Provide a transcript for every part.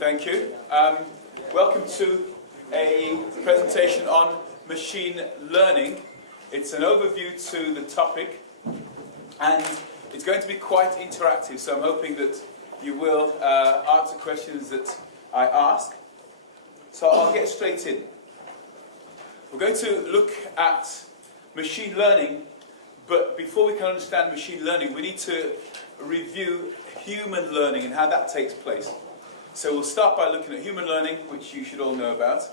Thank you. Welcome to a presentation on machine learning. It's an overview to the topic, and it's going to be quite interactive, so I'm hoping that you will answer questions that I ask. So I'll get straight in. We're going to look at machine learning, but before we can understand machine learning, we need to review human learning and how that takes place. So we'll start by looking at human learning, which you should all know about,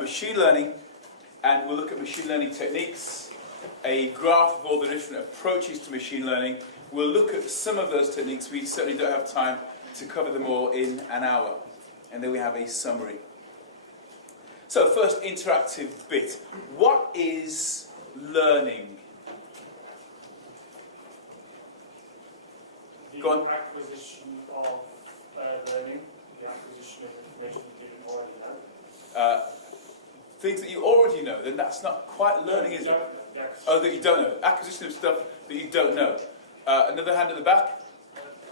machine learning, and we'll look at machine learning techniques, a graph of all the different approaches to machine learning. We'll look at some of those techniques. We certainly don't have time to cover them all in an hour. And then we have a summary. So first interactive bit. What is learning? Go on. The acquisition of learning, the acquisition of information you didn't already know. Things that you already know, then that's not quite learning, is it? Oh, that you don't know. Acquisition of stuff that you don't know. Another hand at the back.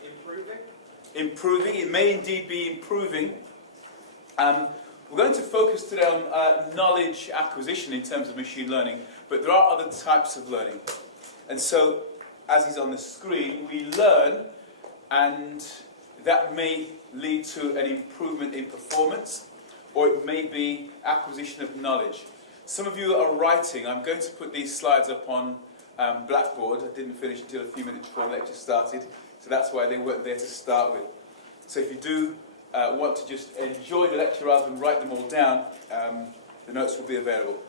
Improving. Improving. It may indeed be improving. We're going to focus today on knowledge acquisition in terms of machine learning, but there are other types of learning. And so, as is on the screen, we learn, and that may lead to an improvement in performance, or it may be acquisition of knowledge. Some of you are writing. I'm going to put these slides up on Blackboard. I didn't finish until a few minutes before the lecture started, so that's why they weren't there to start with. So if you do want to just enjoy the lecture rather than write them all down, the notes will be available.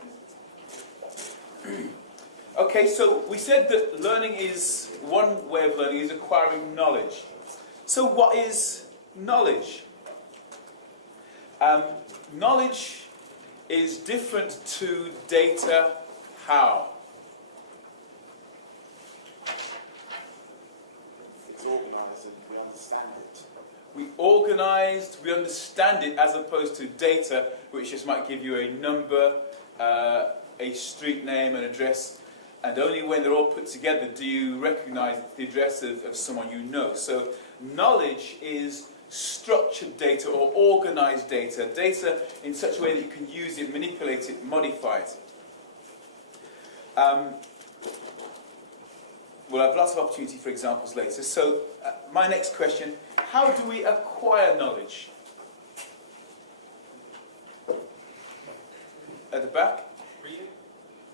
Okay, so we said that learning is, one way of learning is acquiring knowledge. So what is knowledge? Knowledge is different to data. How? It's organised and we understand it. We organised, we understand it, as opposed to data, which just might give you a number, a street name, an address, and only when they're all put together do you recognise the address of someone you know. So knowledge is structured data or organised data, data in such a way that you can use it, manipulate it, modify it. We'll have lots of opportunity for examples later. So my next question, how do we acquire knowledge? At the back? Reading.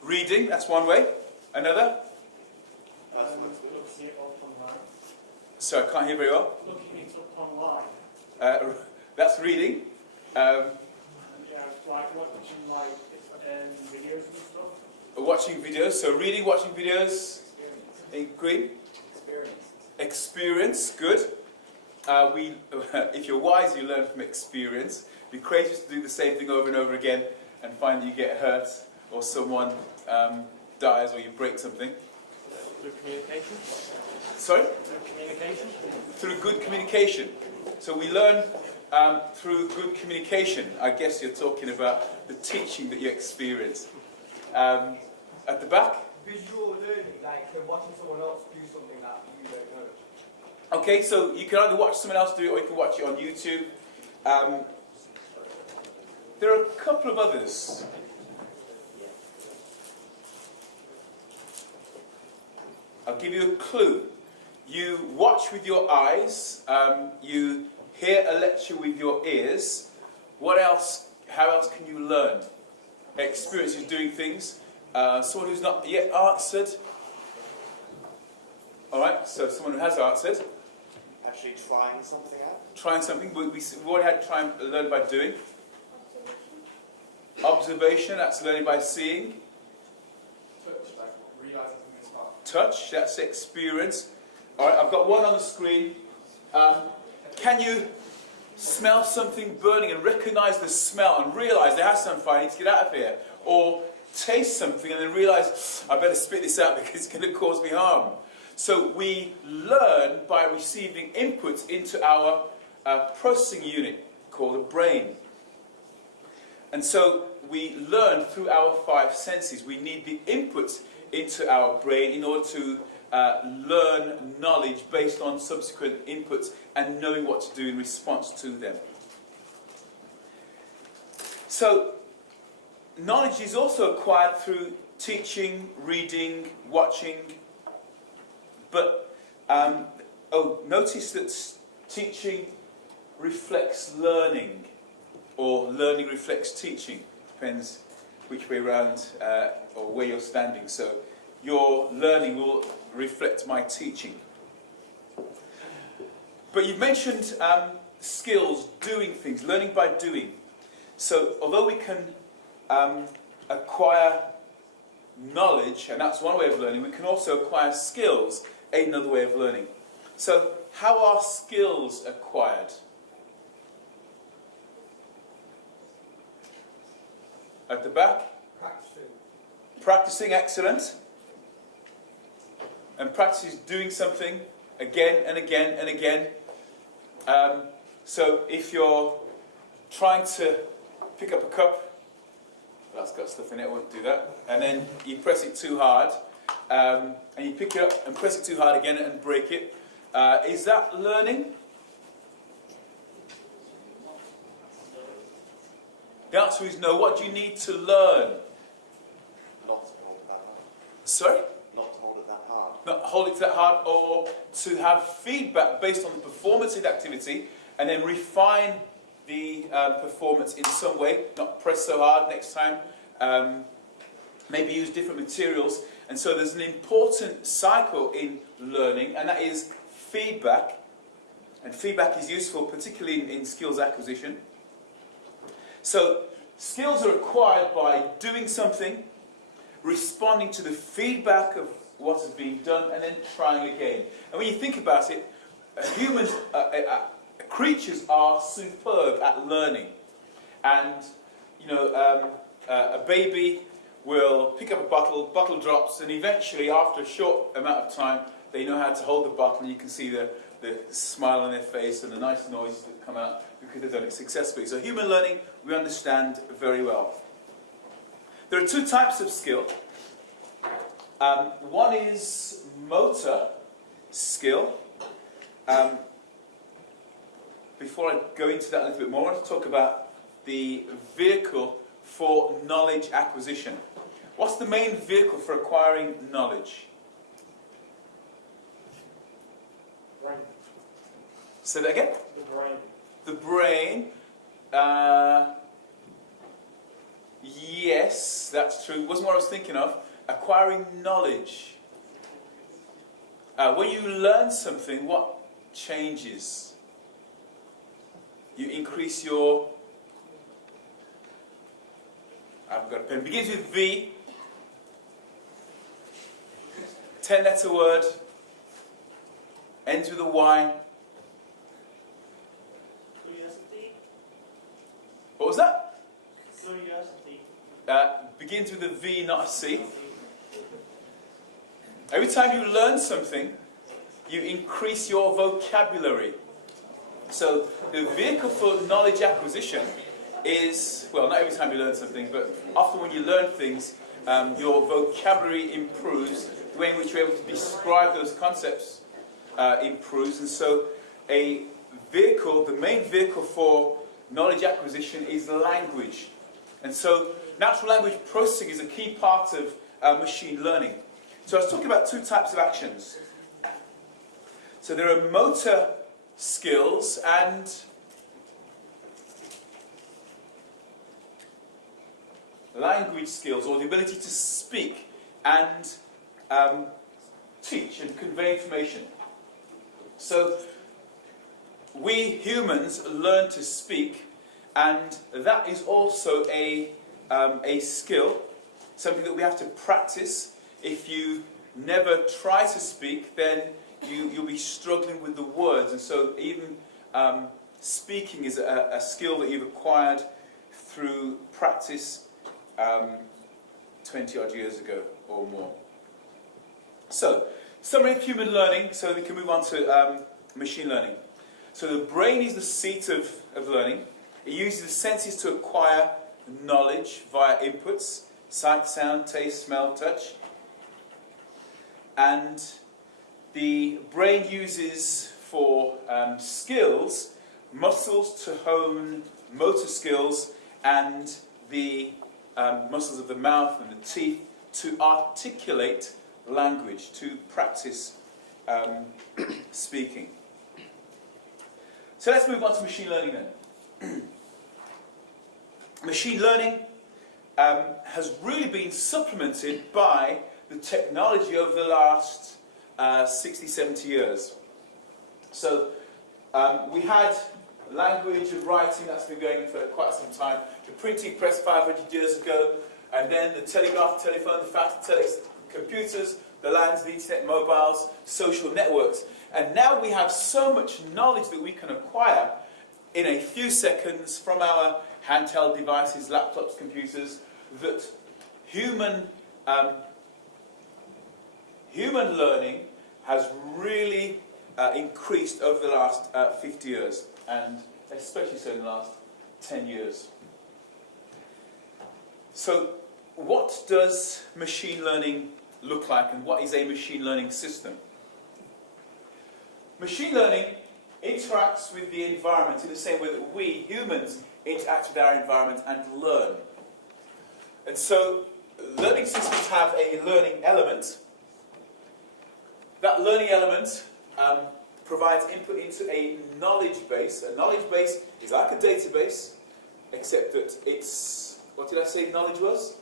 Reading, that's one way. Another? Looking it up online. So I can't hear very well. Looking it up online. That's reading. Yeah, like watching videos and stuff. Watching videos, so reading, watching videos. In green? Experience, good. If you're wise, you learn from experience. Be courageous to do the same thing over and over again and find that you get hurt or someone dies or you break something. Through communication. Sorry? Through communication. Through good communication. So we learn through good communication. I guess you're talking about the teaching that you experience. At the back? Visual learning, like watching someone else do something that you don't know. Okay, so you can either watch someone else do it or you can watch it on YouTube. There are a couple of others. I'll give you a clue. You watch with your eyes, you hear a lecture with your ears. What else? How else can you learn? Experience is doing things. Someone who's not yet answered. Alright, so someone who has answered. Actually trying something out. Trying something. We've already had try and learn by doing. Observation, that's learning by seeing. Touch, like realising something's not. Touch, that's experience. Alright, I've got one on the screen. Can you smell something burning and recognise the smell and realise there has some fire, I need to get out of here? Or taste something and then realise I better spit this out because it's going to cause me harm. So we learn by receiving inputs into our processing unit called a brain. And so we learn through our five senses. We need the inputs into our brain in order to learn knowledge based on subsequent inputs and knowing what to do in response to them. So, knowledge is also acquired through teaching, reading, watching. But, notice that teaching reflects learning, or learning reflects teaching. Depends which way around or where you're standing. So, your learning will reflect my teaching. But you've mentioned skills, doing things, learning by doing. So, although we can acquire knowledge, and that's one way of learning, we can also acquire skills, another way of learning. So, how are skills acquired? At the back? Practicing. Practicing, excellent. And practice is doing something again and again and again. So if you're trying to pick up a cup, well, that's got stuff in it, I won't do that. And then you press it too hard, and you pick it up and press it too hard again and break it. Is that learning? The answer is no. What do you need to learn? Not to hold it that hard. Sorry? Not to hold it that hard. Not hold it that hard, or to have feedback based on the performance of the activity and then refine the performance in some way, not press so hard next time, maybe use different materials. And so there's an important cycle in learning, and that is feedback. And feedback is useful particularly in skills acquisition. So skills are acquired by doing something, responding to the feedback of what has been done, and then trying again. And when you think about it, humans, creatures are superb at learning. And, a baby will pick up a bottle drops, and eventually, after a short amount of time, they know how to hold the bottle, and you can see the smile on their face and the nice noises that come out because they've done it successfully. So human learning, we understand very well. There are two types of skill. One is motor skill. Before I go into that a little bit more, I want to talk about the vehicle for knowledge acquisition. What's the main vehicle for acquiring knowledge? Brain. Say that again? The brain. The brain. Yes, that's true. Wasn't what I was thinking of. Acquiring knowledge. When you learn something, what changes? You increase your... I've got a pen. Begins with V. 10-letter word. Ends with a Y. Curiosity. What was that? Curiosity. Begins with a V, not a C. Every time you learn something, you increase your vocabulary. So the vehicle for knowledge acquisition is, well, not every time you learn something, but often when you learn things, your vocabulary improves. The way in which you're able to describe those concepts improves. And so a vehicle, the main vehicle for knowledge acquisition is language. And so natural language processing is a key part of machine learning. So I was talking about two types of actions. So there are motor skills and language skills, or the ability to speak and teach and convey information. So we humans learn to speak, and that is also a skill, something that we have to practice. If you never try to speak, then you'll be struggling with the words. And so even speaking is a skill that you've acquired through practice 20 odd years ago or more. So, summary of human learning, so we can move on to machine learning. So the brain is the seat of learning. It uses the senses to acquire knowledge via inputs: sight, sound, taste, smell, touch. And the brain uses for skills, muscles to hone motor skills, and the muscles of the mouth and the teeth to articulate language, to practice speaking. So let's move on to machine learning then. Machine learning has really been supplemented by the technology over the last 60, 70 years. So we had language and writing that's been going for quite some time. The printing press 500 years ago, and then the telegraph, the telephone, the fax, the computers, the lands, the internet, mobiles, social networks. And now we have so much knowledge that we can acquire in a few seconds from our handheld devices, laptops, computers, that human learning has really increased over the last 50 years, and especially so in the last 10 years. So what does machine learning look like, and what is a machine learning system? Machine learning interacts with the environment in the same way that we, humans, interact with our environment and learn. And so learning systems have a learning element. That learning element provides input into a knowledge base. A knowledge base is like a database, except that it's, what did I say knowledge was?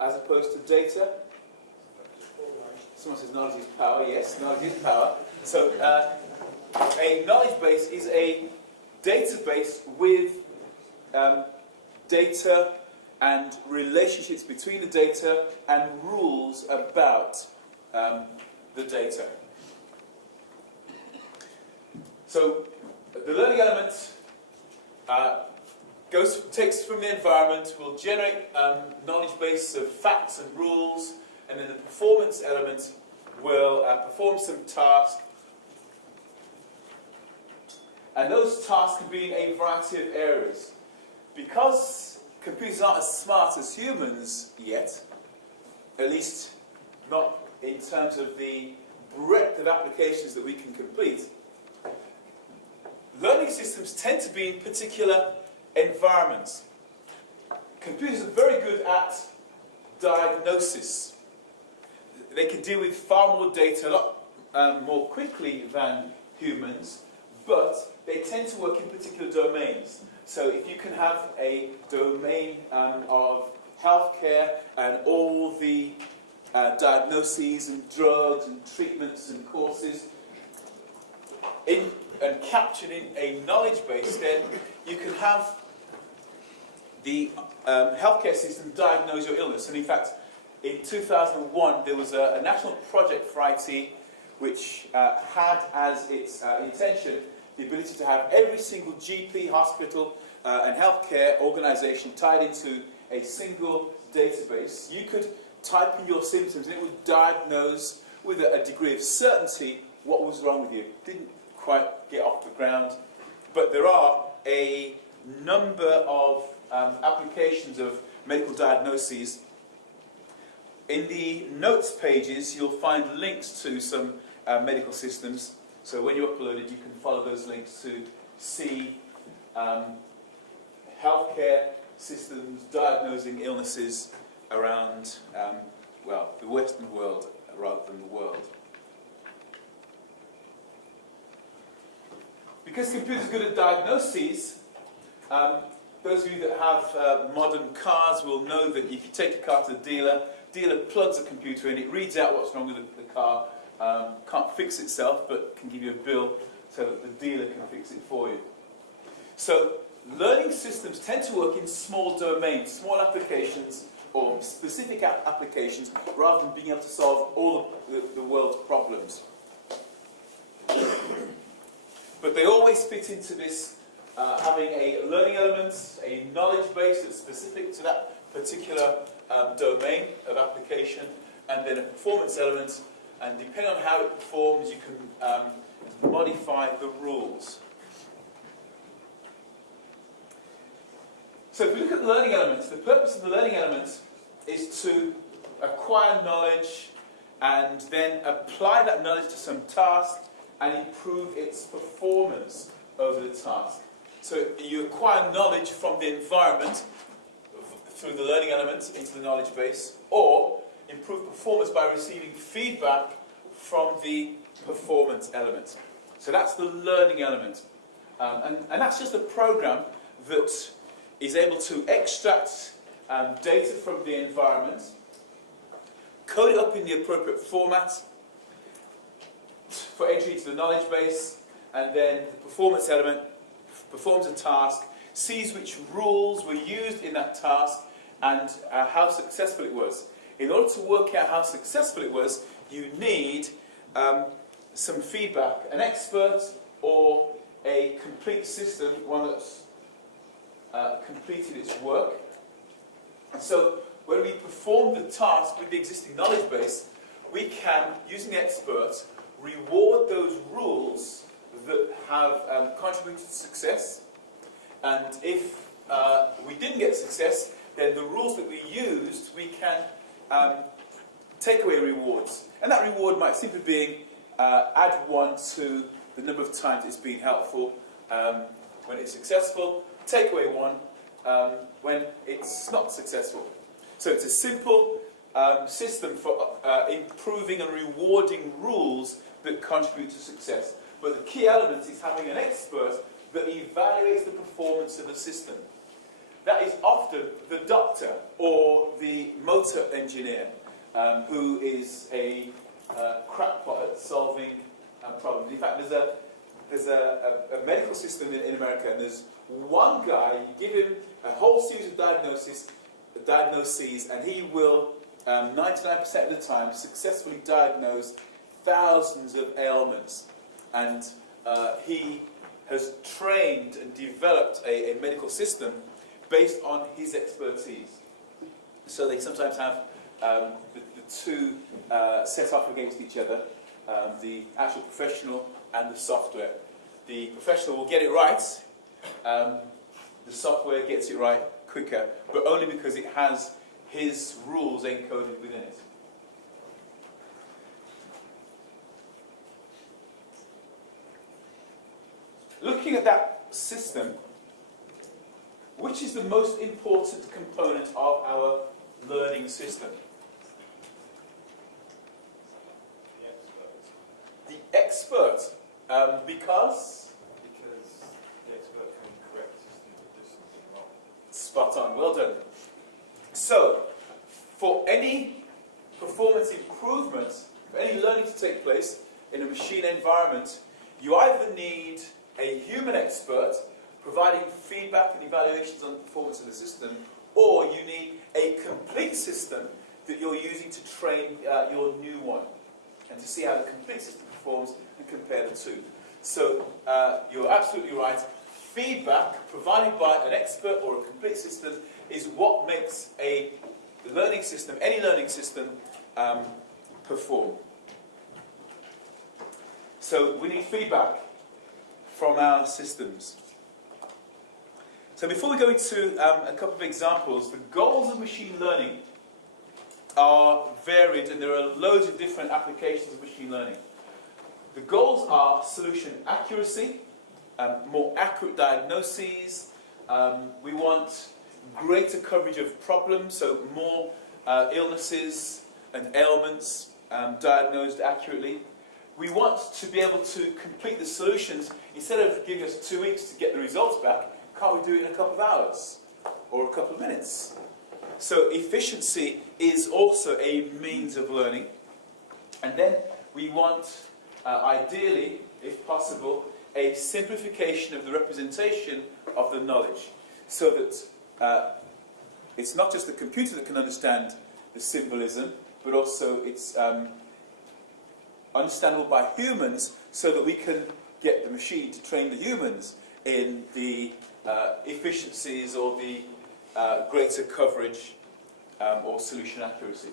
As opposed to data. Someone says knowledge is power. Yes, knowledge is power. So a knowledge base is a database with data and relationships between the data and rules about the data. So the learning element takes from the environment, will generate knowledge base of facts and rules, and then the performance element will perform some task. And those tasks can be in a variety of areas. Because computers aren't as smart as humans yet, at least not in terms of the breadth of applications that we can complete, learning systems tend to be in particular environments. Computers are very good at diagnosis. They can deal with far more data, a lot more quickly than humans, but they tend to work in particular domains. So if you can have a domain of healthcare and all the diagnoses and drugs and treatments and courses and captured in a knowledge base, then you can have the healthcare system diagnose your illness. And in fact, in 2001, there was a national project for IT which had as its intention the ability to have every single GP, hospital, and healthcare organisation tied into a single database. You could type in your symptoms and it would diagnose with a degree of certainty what was wrong with you. Didn't quite get off the ground, but there are a number of applications of medical diagnoses. In the notes pages, you'll find links to some medical systems. So when you upload it, you can follow those links to see healthcare systems diagnosing illnesses around, well, the Western world rather than the world. Because computers are good at diagnoses, those of you that have modern cars will know that if you take a car to the dealer plugs a computer in, it reads out what's wrong with the car, can't fix itself, but can give you a bill so that the dealer can fix it for you. So learning systems tend to work in small domains, small applications, or specific applications, rather than being able to solve all of the world's problems. But they always fit into this having a learning element, a knowledge base that's specific to that particular domain of application, and then a performance element, and depending on how it performs, you can modify the rules. So if we look at the learning elements, the purpose of the learning elements is to acquire knowledge and then apply that knowledge to some task and improve its performance over the task. So you acquire knowledge from the environment through the learning element into the knowledge base, or improve performance by receiving feedback from the performance element. So that's the learning element. And that's just a program that is able to extract data from the environment, code it up in the appropriate format for entry into the knowledge base, and then the performance element performs a task, sees which rules were used in that task, and how successful it was. In order to work out how successful it was, you need some feedback. An expert or a complete system, one that's completed its work. And so when we perform the task with the existing knowledge base, we can, using the expert, reward those rules that have contributed to success. And if we didn't get success, then the rules that we used, we can take away rewards. And that reward might simply be add 1 to the number of times it's been helpful when it's successful, take away 1 when it's not successful. So it's a simple system for improving and rewarding rules that contribute to success. But the key element is having an expert that evaluates the performance of the system. That is often the doctor or the motor engineer who is a crackpot at solving problems. In fact, there's a medical system in America, and there's one guy, you give him a whole series of diagnoses, and he will, 99% of the time, successfully diagnose thousands of ailments. And he has trained and developed a medical system based on his expertise. So they sometimes have the two set off against each other, the actual professional and the software. The professional will get it right, the software gets it right quicker, but only because it has his rules encoded within it. Looking at that system, which is the most important component of our learning system? The expert. Because the expert can correct systems that do something wrong. Spot on, well done. So, for any performance improvement, for any learning to take place in a machine environment, you either need a human expert providing feedback and evaluations on the performance of the system, or you need a complete system that you're using to train your new one, and to see how the complete system performs and compare the two. So you're absolutely right. Feedback provided by an expert or a complete system is what makes a learning system, any learning system, perform. So we need feedback from our systems. So before we go into a couple of examples, the goals of machine learning are varied, and there are loads of different applications of machine learning. The goals are solution accuracy, more accurate diagnoses. We want greater coverage of problems, so more illnesses and ailments diagnosed accurately. We want to be able to complete the solutions. Instead of giving us 2 weeks to get the results back, can't we do it in a couple of hours or a couple of minutes? So efficiency is also a means of learning. And then we want, ideally, if possible, a simplification of the representation of the knowledge, so that it's not just the computer that can understand the symbolism, but also it's understandable by humans, so that we can get the machine to train the humans in the efficiencies or the greater coverage or solution accuracy.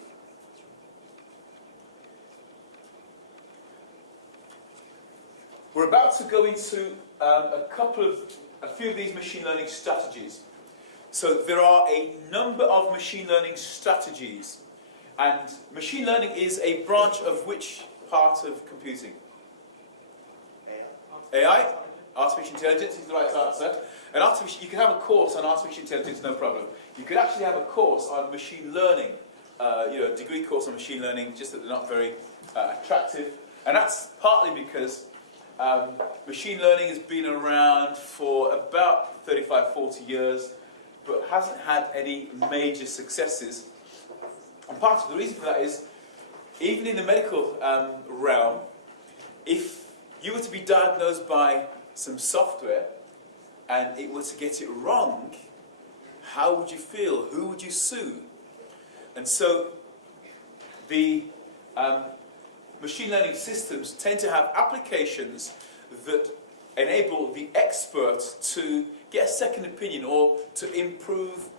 We're about to go into a few of these machine learning strategies. So there are a number of machine learning strategies, and machine learning is a branch of which part of computing? AI? artificial intelligence is the right answer. And you can have a course on artificial intelligence, no problem. You could actually have a course on machine learning, a degree course on machine learning, just that they're not very attractive. And that's partly because machine learning has been around for about 35, 40 years, but hasn't had any major successes. And part of the reason for that is, even in the medical realm, if you were to be diagnosed by some software and it were to get it wrong, how would you feel? Who would you sue? And so the machine learning systems tend to have applications that enable the expert to get a second opinion or to improve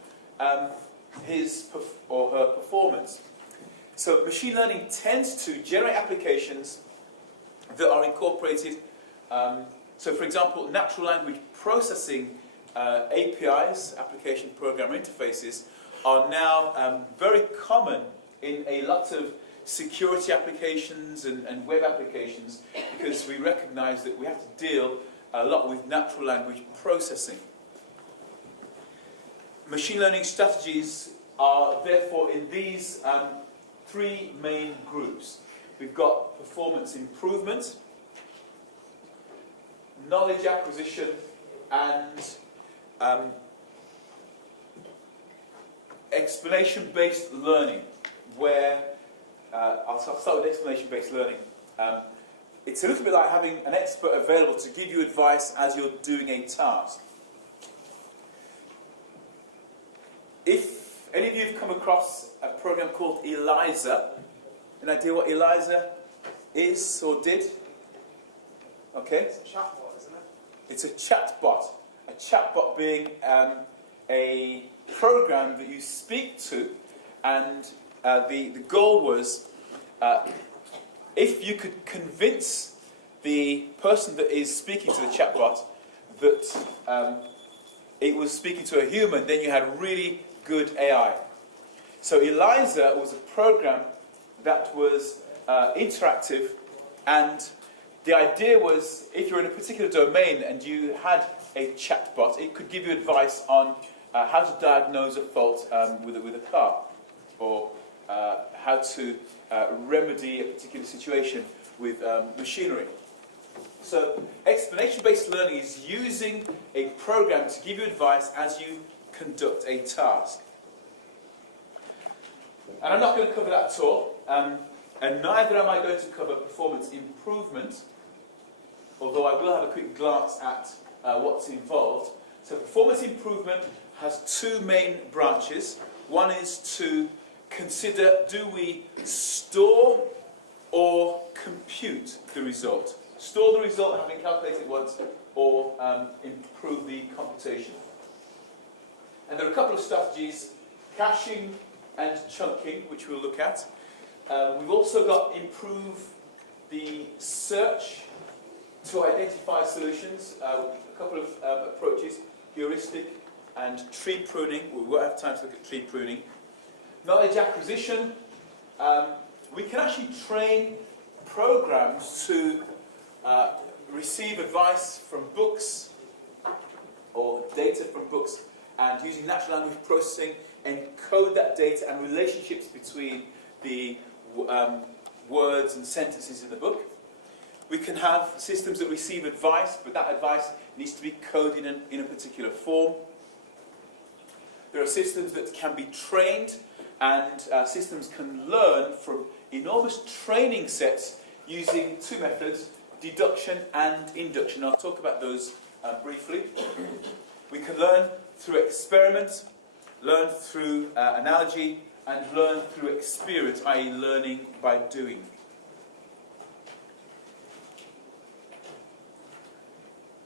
his or her performance. So machine learning tends to generate applications that are incorporated. So for example, natural language processing APIs, application programmer interfaces, are now very common in a lot of security applications and web applications, because we recognize that we have to deal a lot with natural language processing. Machine learning strategies are therefore in these three main groups. We've got performance improvement, knowledge acquisition, and explanation-based learning, where I'll start with explanation-based learning. It's a little bit like having an expert available to give you advice as you're doing a task. If any of you have come across a program called Eliza, any idea what Eliza is or did? Okay? It's a chatbot, isn't it? It's a chatbot. A chatbot being a program that you speak to, and the goal was if you could convince the person that is speaking to the chatbot that it was speaking to a human, then you had really good AI. So Eliza was a program that was interactive, and the idea was if you're in a particular domain and you had a chatbot, it could give you advice on how to diagnose a fault with a car, or how to remedy a particular situation with machinery. So explanation-based learning is using a program to give you advice as you conduct a task. And I'm not going to cover that at all, and neither am I going to cover performance improvement, although I will have a quick glance at what's involved. So performance improvement has two main branches. One is to consider, do we store or compute the result? Store the result having calculated once, or improve the computation. And there are a couple of strategies, caching and chunking, which we'll look at. We've also got improve the search to identify solutions, a couple of approaches, heuristic and tree pruning. We won't have time to look at tree pruning. Knowledge acquisition. We can actually train programs to receive advice from books or data from books, and using natural language processing, encode that data and relationships between the words and sentences in the book. We can have systems that receive advice, but that advice needs to be coded in a particular form. There are systems that can be trained, and systems can learn from enormous training sets using two methods, deduction and induction. I'll talk about those briefly. We can learn through experiment, learn through analogy, and learn through experience, i.e. learning by doing.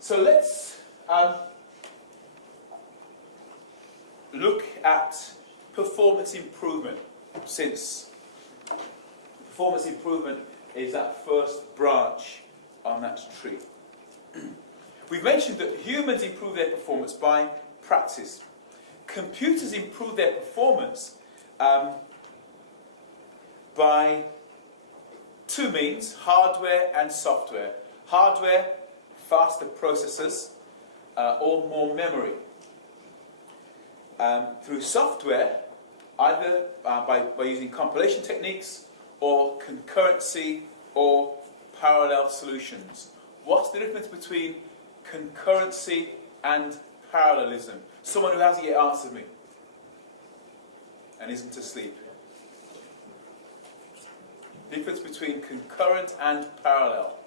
So let's look at performance improvement, since performance improvement is that first branch on that tree. We've mentioned that humans improve their performance by practice. Computers improve their performance by two means, hardware and software. Hardware, faster processors or more memory. Through software, either by using compilation techniques or concurrency or parallel solutions. What's the difference between concurrency and parallelism? Someone who hasn't yet answered me and isn't asleep. Difference between concurrent and parallel.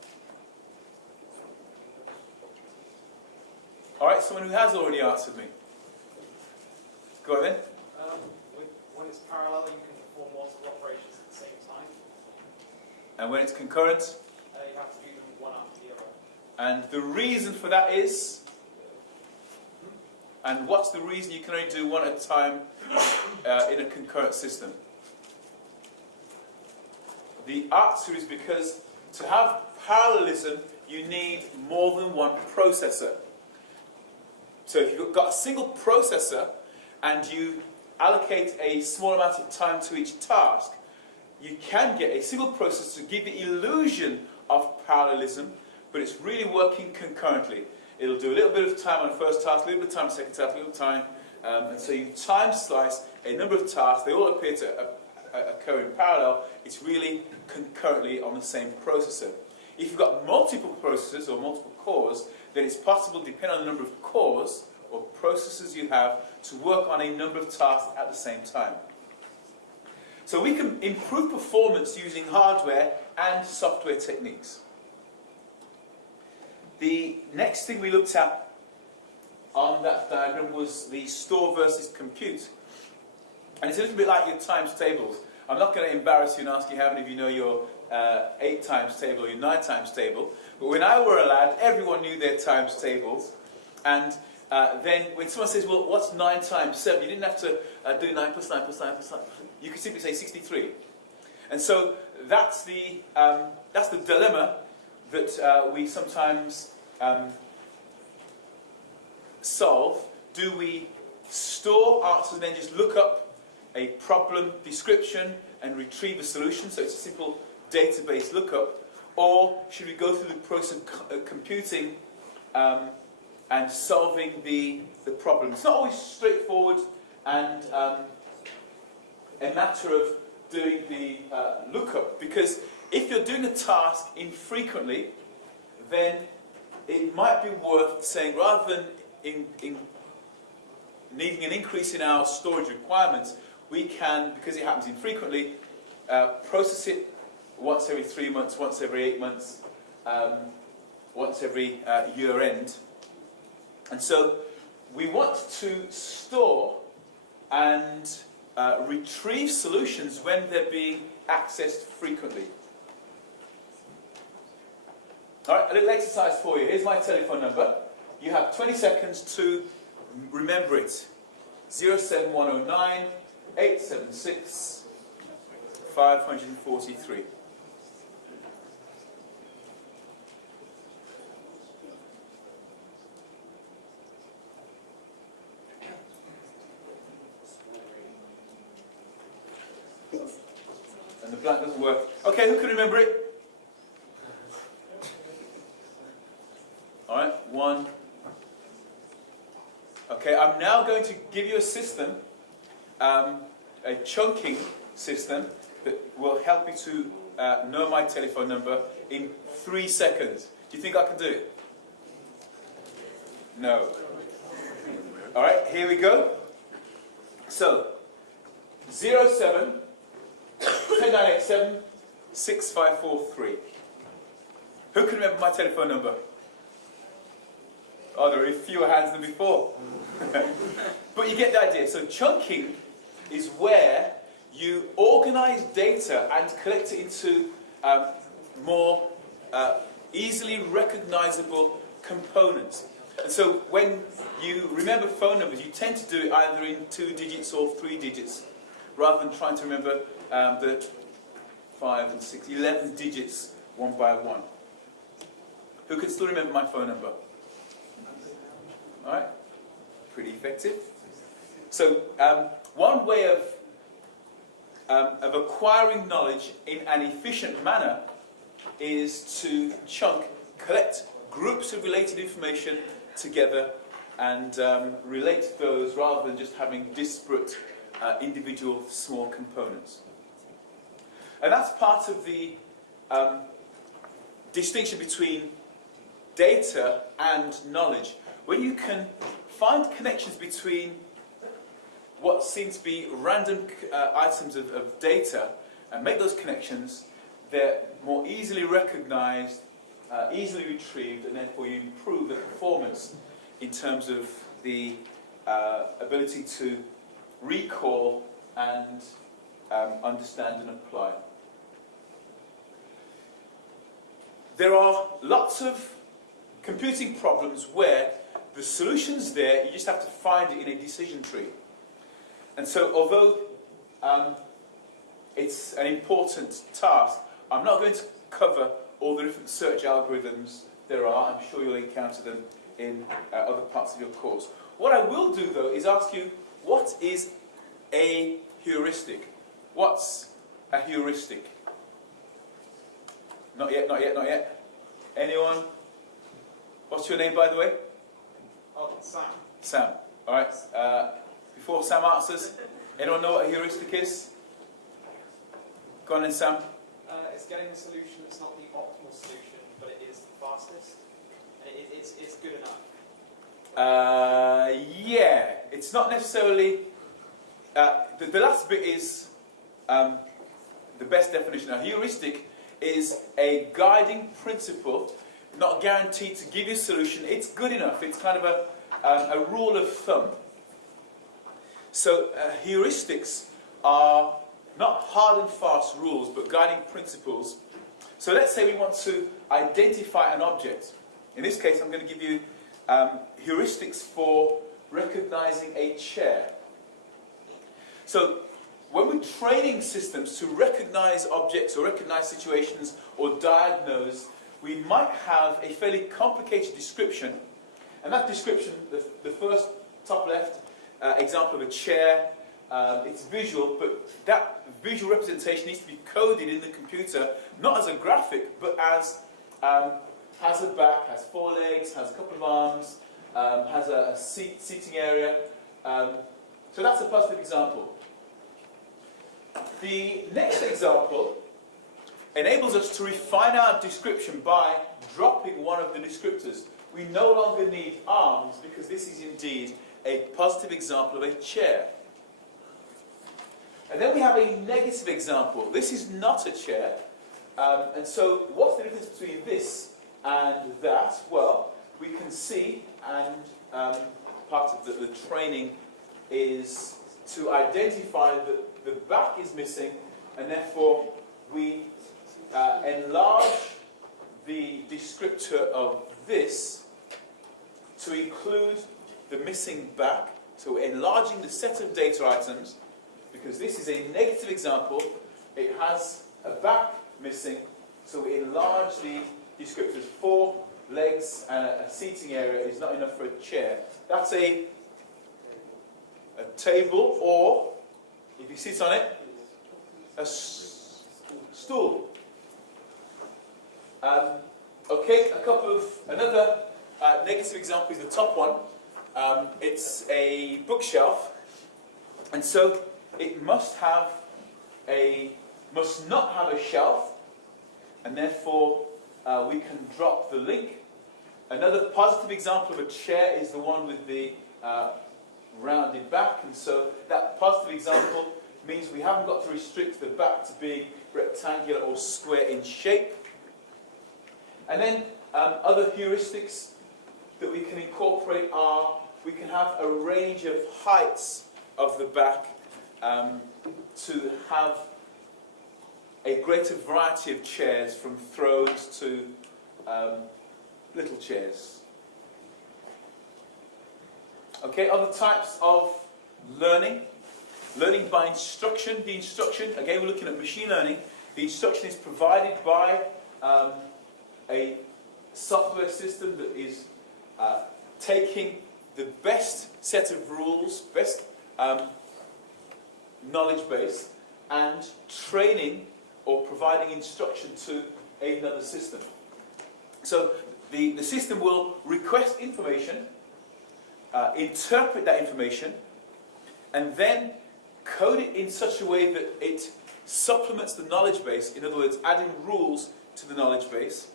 Alright, someone who has already answered me. Go on then. When it's parallel, you can perform multiple operations at the same time. And when it's concurrent? You have to do them one after the other. And the reason for that is? And what's the reason you can only do one at a time in a concurrent system? The answer is because to have parallelism, you need more than one processor. So if you've got a single processor and you allocate a small amount of time to each task, you can get a single processor to give the illusion of parallelism, but it's really working concurrently. It'll do a little bit of time on the first task, a little bit of time on the second task, a little time, and so you time slice a number of tasks. They all appear to occur in parallel. It's really concurrently on the same processor. If you've got multiple processors or multiple cores, then it's possible, depending on the number of cores or processors you have, to work on a number of tasks at the same time. So we can improve performance using hardware and software techniques. The next thing we looked at on that diagram was the store versus compute. And it's a little bit like your times tables. I'm not going to embarrass you and ask you how many of you know your 8 times table or your 9 times table. But when I were a lad, everyone knew their times tables. And then when someone says, well, what's 9 times 7? You didn't have to do 9 plus 9 plus 9 plus 9. You could simply say 63. And so that's the dilemma that we sometimes solve. Do we store answers and then just look up a problem description and retrieve a solution, so it's a simple database lookup, or should we go through the process of computing and solving the problem? It's not always straightforward and a matter of doing the lookup, because if you're doing a task infrequently, then it might be worth saying, rather than in needing an increase in our storage requirements, we can, because it happens infrequently, process it once every 3 months, once every 8 months, once every year end. And so we want to store and retrieve solutions when they're being accessed frequently. Alright, a little exercise for you. Here's my telephone number. You have 20 seconds to remember it. 07109 876 543. And the blank doesn't work. Okay, who can remember it? Alright, 1. Okay, I'm now going to give you a system, a chunking system, that will help you to know my telephone number in 3 seconds. Do you think I can do it? No. Alright, here we go. So, 07 10987 6543. Who can remember my telephone number? Oh, there are fewer hands than before. But you get the idea. So chunking is where you organize data and collect it into more easily recognizable components. And so when you remember phone numbers, you tend to do it either in 2 digits or 3 digits, rather than trying to remember the 5 and 6, 11 digits one by one. Who can still remember my phone number? Alright, pretty effective. So one way of acquiring knowledge in an efficient manner is to chunk, collect groups of related information together and relate those rather than just having disparate individual small components. And that's part of the distinction between data and knowledge. When you can find connections between what seem to be random items of data and make those connections, they're more easily recognized, easily retrieved, and therefore you improve the performance in terms of the ability to recall and understand and apply. There are lots of computing problems where the solution's there, you just have to find it in a decision tree. And so although it's an important task, I'm not going to cover all the different search algorithms there are. I'm sure you'll encounter them in other parts of your course. What I will do, though, is ask you, what is a heuristic? What's a heuristic? Not yet, not yet, not yet. Anyone? What's your name, by the way? Oh, Sam. Sam. All right. Before Sam answers, anyone know what a heuristic is? Go on then, Sam. It's getting a solution that's not the optimal solution, but it is the fastest. And it's good enough. Yeah. It's not necessarily... the last bit is the best definition. A heuristic is a guiding principle, not guaranteed to give you a solution. It's good enough. It's kind of a rule of thumb. So heuristics are not hard and fast rules, but guiding principles. So let's say we want to identify an object. In this case, I'm going to give you heuristics for recognizing a chair. So when we're training systems to recognize objects or recognize situations or diagnose, we might have a fairly complicated description. And that description, the first top left example of a chair, it's visual, but that visual representation needs to be coded in the computer, not as a graphic, but as has a back, has four legs, has a couple of arms, has a seating area. So that's a positive example. The next example enables us to refine our description by dropping one of the descriptors. We no longer need arms because this is indeed a positive example of a chair. And then we have a negative example. This is not a chair. And so what's the difference between this and that? Well, we can see, and part of the training is to identify that the back is missing, and therefore we enlarge the descriptor of this to include the missing back. So we're enlarging the set of data items, because this is a negative example. It has a back missing, so we enlarge the descriptors. 4 legs and a seating area is not enough for a chair. That's a table, or, if you sit on it, a stool. Okay, another negative example is the top one. It's a bookshelf, and so it must not have a shelf, and therefore we can drop the link. Another positive example of a chair is the one with the rounded back, and so that positive example means we haven't got to restrict the back to being rectangular or square in shape. And then other heuristics that we can incorporate are, we can have a range of heights of the back to have a greater variety of chairs, from thrones to little chairs. Okay, other types of learning. Learning by instruction. The instruction, again we're looking at machine learning. The instruction is provided by a software system that is taking the best set of rules, best knowledge base, and training or providing instruction to another system. So the system will request information, interpret that information, and then code it in such a way that it supplements the knowledge base, in other words, adding rules to the knowledge base,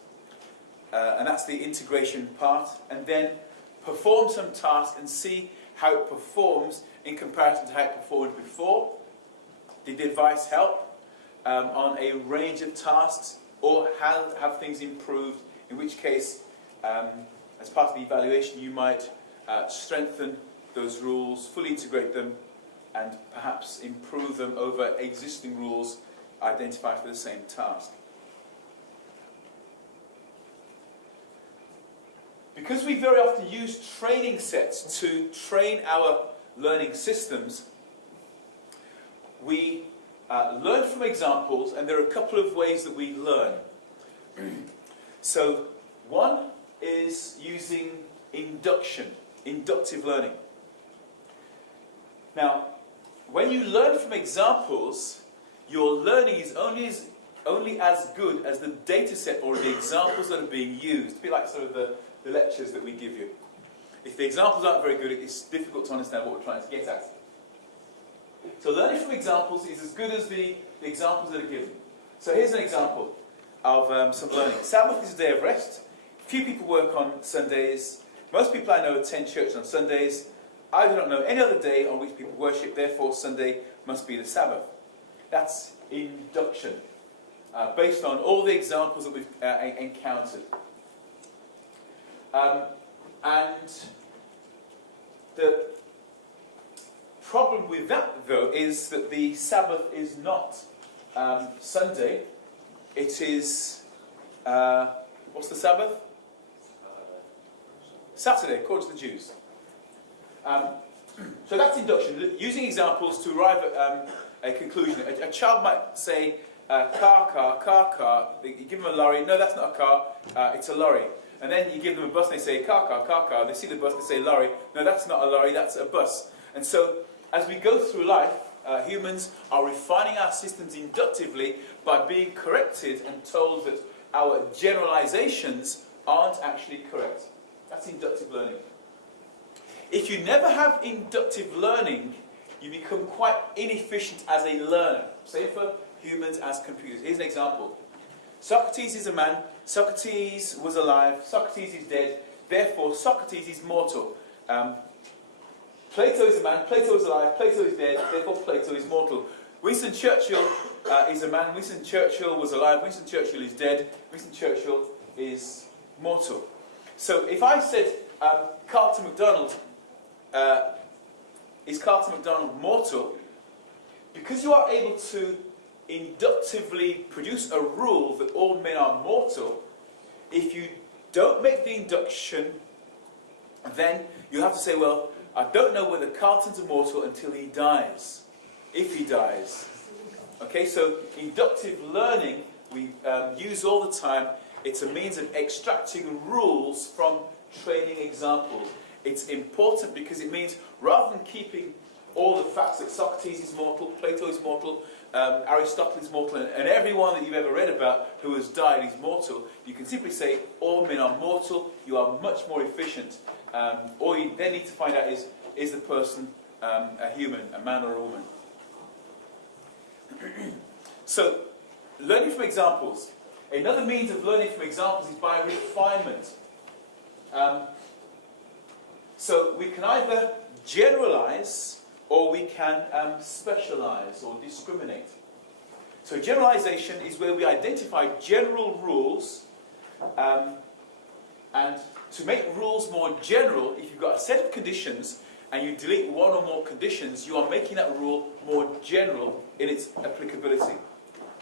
and that's the integration part, and then perform some task and see how it performs in comparison to how it performed before. Did the advice help on a range of tasks, or have things improved, in which case, as part of the evaluation, you might strengthen those rules, fully integrate them, and perhaps improve them over existing rules identified for the same task. Because we very often use training sets to train our learning systems, we learn from examples, and there are a couple of ways that we learn. So, one is using induction, inductive learning. Now, when you learn from examples, your learning is only as good as the data set or the examples that are being used. A bit like sort of the lectures that we give you. If the examples aren't very good, it's difficult to understand what we're trying to get at. So learning from examples is as good as the examples that are given. So here's an example of some learning. Sabbath is a day of rest. Few people work on Sundays. Most people I know attend church on Sundays. I do not know any other day on which people worship, therefore Sunday must be the Sabbath. That's induction, based on all the examples that we've encountered. And the problem with that, though, is that the Sabbath is not Sunday. It is, what's the Sabbath? Saturday, according to the Jews. So that's induction, using examples to arrive at a conclusion. A child might say, car. You give them a lorry. No, that's not a car, it's a lorry. And then you give them a bus and they say, car. They see the bus, they say lorry. No, that's not a lorry, that's a bus. And so, as we go through life, humans are refining our systems inductively by being corrected and told that our generalizations aren't actually correct. That's inductive learning. If you never have inductive learning, you become quite inefficient as a learner. Say for humans as computers. Here's an example. Socrates is a man. Socrates was alive. Socrates is dead. Therefore, Socrates is mortal. Plato is a man. Plato is alive. Plato is dead. Therefore, Plato is mortal. Winston Churchill is a man. Winston Churchill was alive. Winston Churchill is dead. Winston Churchill is mortal. So, if I said Carlton McDonald, is Carlton McDonald mortal? Because you are able to inductively produce a rule that all men are mortal, if you don't make the induction, then you have to say, well, I don't know whether Carlton's immortal until he dies. If he dies. Okay, so inductive learning we use all the time. It's a means of extracting rules from training examples. It's important because it means rather than keeping all the facts that Socrates is mortal, Plato is mortal, Aristotle is mortal, and everyone that you've ever read about who has died is mortal, you can simply say all men are mortal. You are much more efficient. All you then need to find out is the person a human, a man or a woman? So, learning from examples. Another means of learning from examples is by refinement. So we can either generalize or we can specialize or discriminate. So generalization is where we identify general rules, and to make rules more general, if you've got a set of conditions and you delete one or more conditions, you are making that rule more general in its applicability.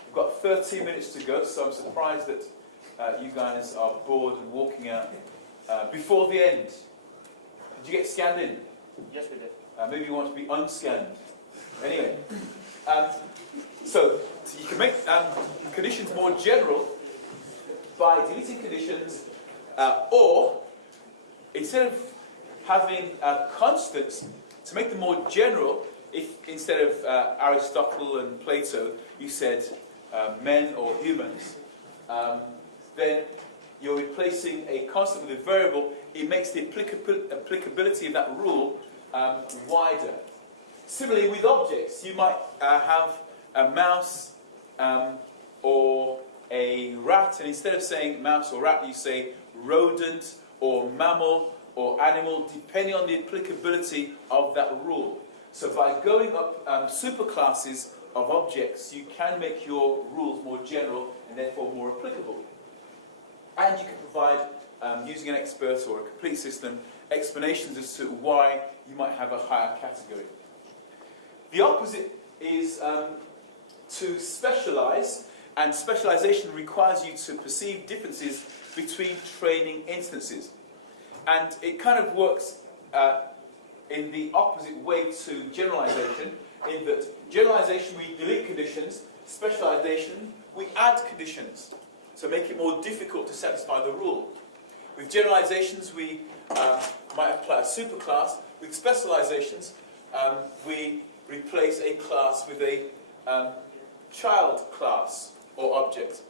We've got 13 minutes to go, so I'm surprised that you guys are bored and walking out before the end. Did you get scanned in? Yes, we did. Maybe you want to be unscanned. Anyway, so you can make conditions more general by deleting conditions, or instead of having constants, to make them more general, if instead of Aristotle and Plato, you said men or humans, then you're replacing replacing a constant with a variable, it makes the applicability of that rule wider. Similarly, with objects, you might have a mouse or a rat, and instead of saying mouse or rat, you say rodent or mammal or animal, depending on the applicability of that rule. So by going up superclasses of objects, you can make your rules more general and therefore more applicable. And you can provide, using an expert or a complete system, explanations as to why you might have a higher category. The opposite is to specialize, and specialization requires you to perceive differences between training instances. And it kind of works in the opposite way to generalization, in that generalization we delete conditions, specialization we add conditions, so make it more difficult to satisfy the rule. With generalizations we might apply a superclass. With specializations we replace a class with a child class or object.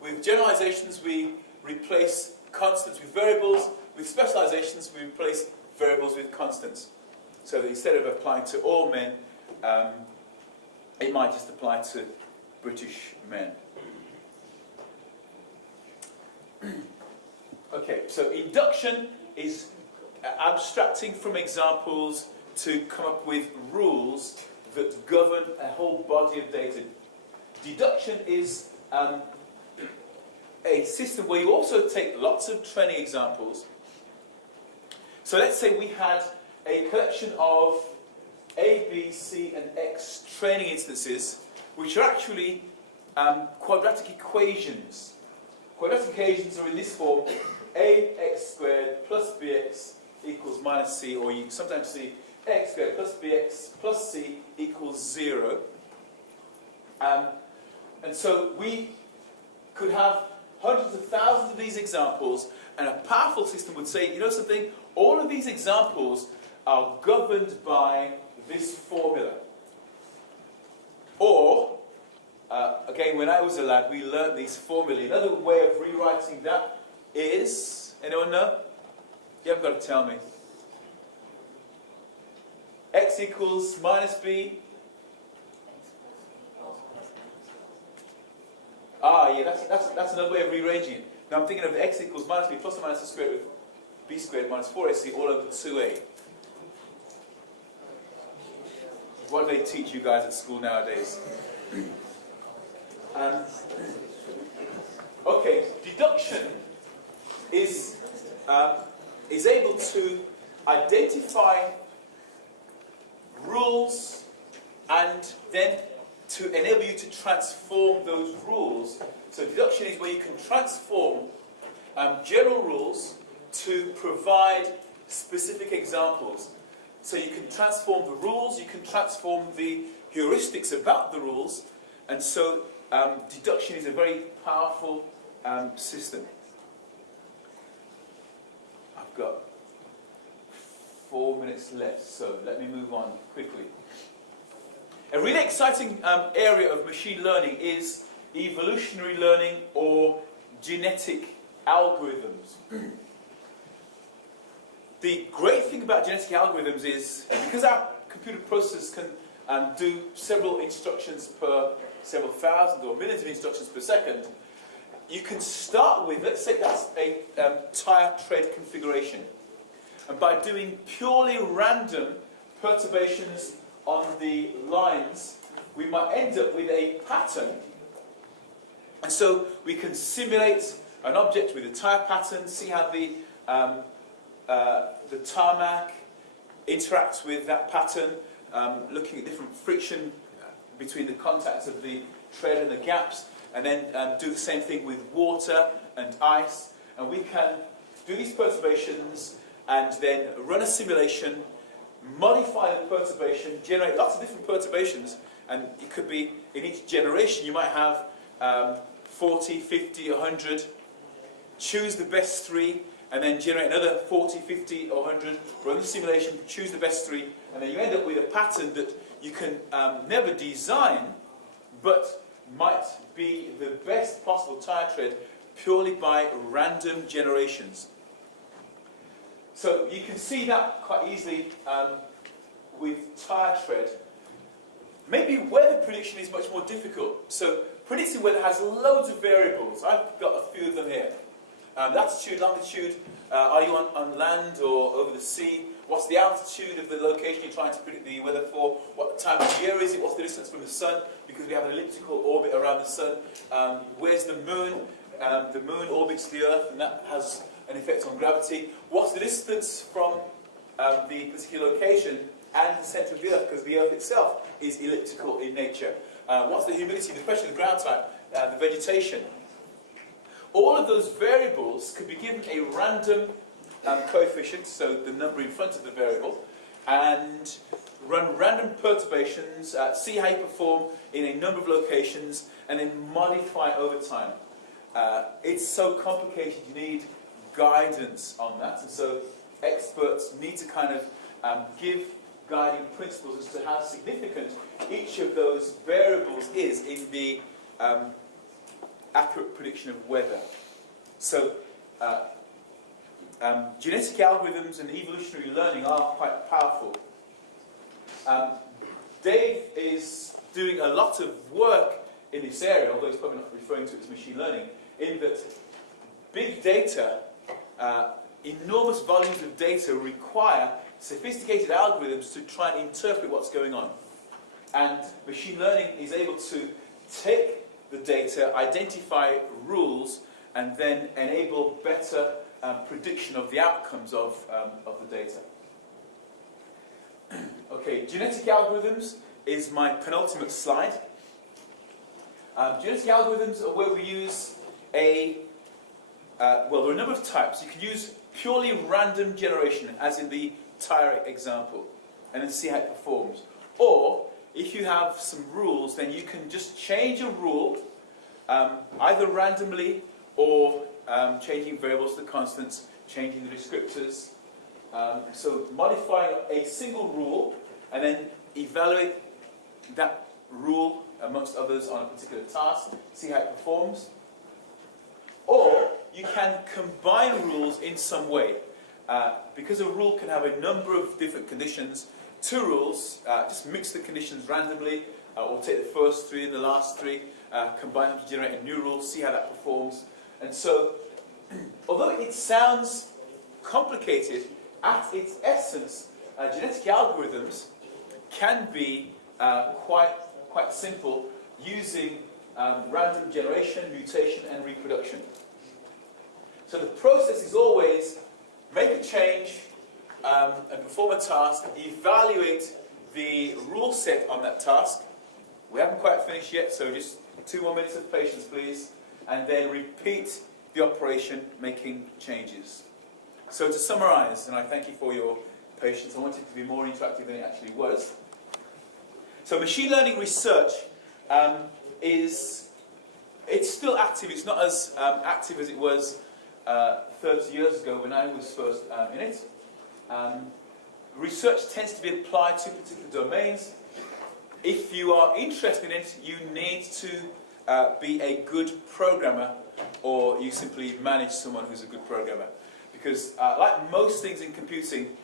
With generalizations we replace constants with variables. With specializations we replace variables with constants. So that instead of applying to all men, it might just apply to British men. Okay, so induction is abstracting from examples to come up with rules that govern a whole body of data. Deduction is a system where you also take lots of training examples. So let's say we had a collection of A, B, C, and X training instances, which are actually quadratic equations. Quadratic equations are in this form: ax squared plus bx equals minus c, or you sometimes see x squared plus bx plus c equals 0. And so we could have hundreds of thousands of these examples, and a powerful system would say, you know something, all of these examples are governed by this formula. Or, again, when I was a lad, we learned these formulae. Another way of rewriting that is, anyone know? You haven't got to tell me. X equals minus b. Ah, yeah, that's another way of rearranging it. Now I'm thinking of x equals minus b plus or minus the square root of b squared minus 4ac all over 2a. What do they teach you guys at school nowadays? Okay, deduction is able to identify rules and then to enable you to transform those rules. So deduction is where you can transform general rules to provide specific examples. So you can transform the rules, you can transform the heuristics about the rules, and so deduction is a very powerful system. I've got 4 minutes left, so let me move on quickly. A really exciting area of machine learning is evolutionary learning or genetic algorithms. The great thing about genetic algorithms is, because our computer processors can do several instructions per several thousand or millions of instructions per second, you can start with, let's say that's a tire tread configuration. And by doing purely random perturbations on the lines, we might end up with a pattern. And so we can simulate an object with a tire pattern, see how the tarmac interacts with that pattern, looking at different friction between the contacts of the tread and the gaps, and then do the same thing with water and ice. And we can do these perturbations and then run a simulation, modify the perturbation, generate lots of different perturbations, and it could be, in each generation you might have 40, 50, 100, choose the best 3, and then generate another 40, 50, or 100, run the simulation, choose the best 3, and then you end up with a pattern that you can never design, but might be the best possible tire tread purely by random generations. So you can see that quite easily with tire tread. Maybe weather prediction is much more difficult. So predicting weather has loads of variables. I've got a few of them here. Latitude, longitude, are you on land or over the sea? What's the altitude of the location you're trying to predict the weather for? What time of year is it? What's the distance from the sun? Because we have an elliptical orbit around the sun. Where's the moon? The moon orbits the Earth, and that has an effect on gravity. What's the distance from the particular location and the centre of the Earth? Because the Earth itself is elliptical in nature. What's the humidity, the pressure, the ground type, the vegetation? All of those variables could be given a random coefficient, so the number in front of the variable, and run random perturbations, see how you perform in a number of locations, and then modify over time. It's so complicated, you need guidance on that, and so experts need to kind of give guiding principles as to how significant each of those variables is in the accurate prediction of weather. So, genetic algorithms and evolutionary learning are quite powerful. Dave is doing a lot of work in this area, although he's probably not referring to it as machine learning, in that big data, enormous volumes of data require sophisticated algorithms to try and interpret what's going on. And machine learning is able to take the data, identify rules, and then enable better prediction of the outcomes of the data. Okay, genetic algorithms is my penultimate slide. Genetic algorithms are where we use well, there are a number of types. You can use purely random generation, as in the tire example, and then see how it performs. Or, if you have some rules, then you can just change a rule, either randomly or changing variables to constants, changing the descriptors. So modifying a single rule and then evaluate that rule amongst others on a particular task, see how it performs. Or you can combine rules in some way. Because a rule can have a number of different conditions, two rules, just mix the conditions randomly, or take the first three and the last three, combine them to generate a new rule, see how that performs. And so, although it sounds complicated, at its essence, genetic algorithms can be quite simple using random generation, mutation, and reproduction. So the process is always make a change and perform a task, evaluate the rule set on that task. We haven't quite finished yet, so just 2 more minutes of patience, please. And then repeat the operation, making changes. So to summarize, and I thank you for your patience, I wanted it to be more interactive than it actually was. So machine learning research it's still active. It's not as active as it was 30 years ago when I was first in it. Research tends to be applied to particular domains. If you are interested in it, you need to be a good programmer, or you simply manage someone who's a good programmer. Because like most things in computing,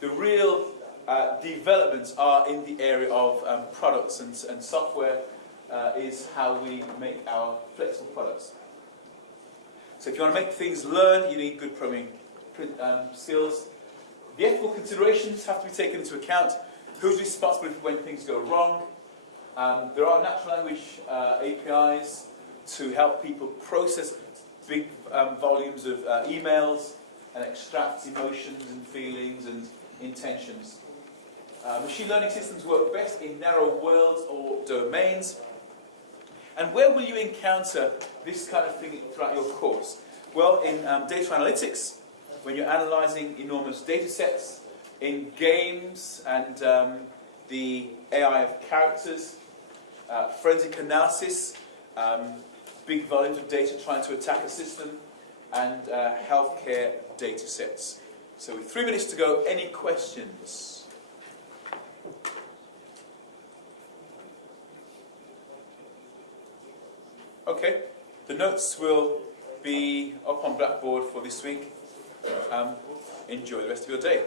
the real developments are in the area of products, and software is how we make our flexible products. So if you want to make things learn, you need good programming skills. The ethical considerations have to be taken into account. Who's responsible when things go wrong? There are natural language APIs to help people process big volumes of emails and extract emotions and feelings and intentions. Machine learning systems work best in narrow worlds or domains. And where will you encounter this kind of thing throughout your course? Well, in data analytics, when you're analysing enormous data sets, in games and the AI of characters, forensic analysis, big volumes of data trying to attack a system, and healthcare data sets. So with 3 minutes to go, any questions? Okay, the notes will be up on Blackboard for this week. Enjoy the rest of your day.